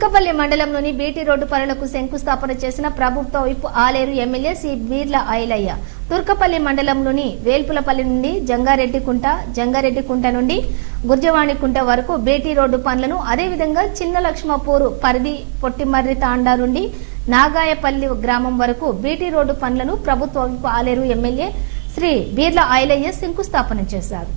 తుర్కపల్లి మండలంలోని BT road పనులకు శంకుస్థాపన చేసిన ప్రభుత్వ whip Aleru MLA C Beerla Ailaiah Turkapally మండలంలోని వేల్పులపల్లి నుండి జంగారెడ్డికుంట జంగారెడ్డికుంట నుండి గుర్జవాణికుంట వరకు బీటీ రోడ్డు పనులను అదేవిధంగా చిన్న లక్ష్మపూరు పరిధి పొట్టిమర్రి తాండా నుండి నాగాయపల్లి గ్రామం వరకు బీటీ రోడ్డు పనులను ప్రభుత్వ వైపు ఆలేరు ఎమ్మెల్యే శ్రీ బీర్ల ఆయిలయ్య శంకుస్థాపన చేశారు.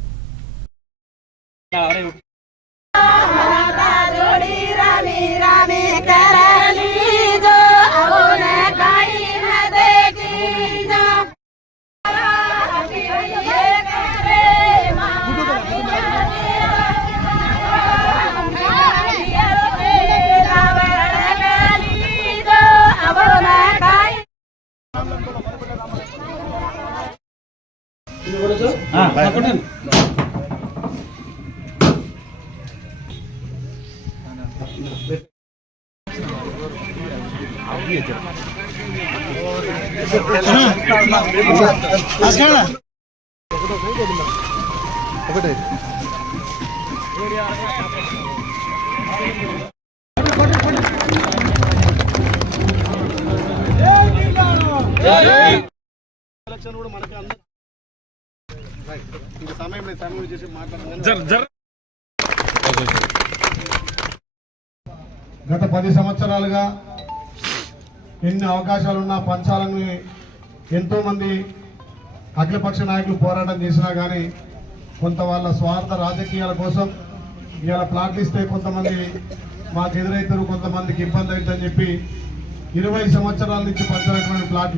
ఎలక్షన్ కూడా మనకి అందరూ గత పది సంవత్సరాలుగా ఎన్ని అవకాశాలున్నా పంచాలని ఎంతో మంది అఖిలపక్ష నాయకులు పోరాటం చేసినా కానీ కొంత వాళ్ళ స్వార్థ రాజకీయాల కోసం ఇవాళ ప్లాట్లు కొంతమంది మాకు ఎదురవుతారు కొంతమందికి ఇబ్బంది అవుతుందని చెప్పి ఇరవై సంవత్సరాల నుంచి పంచినటువంటి ప్లాట్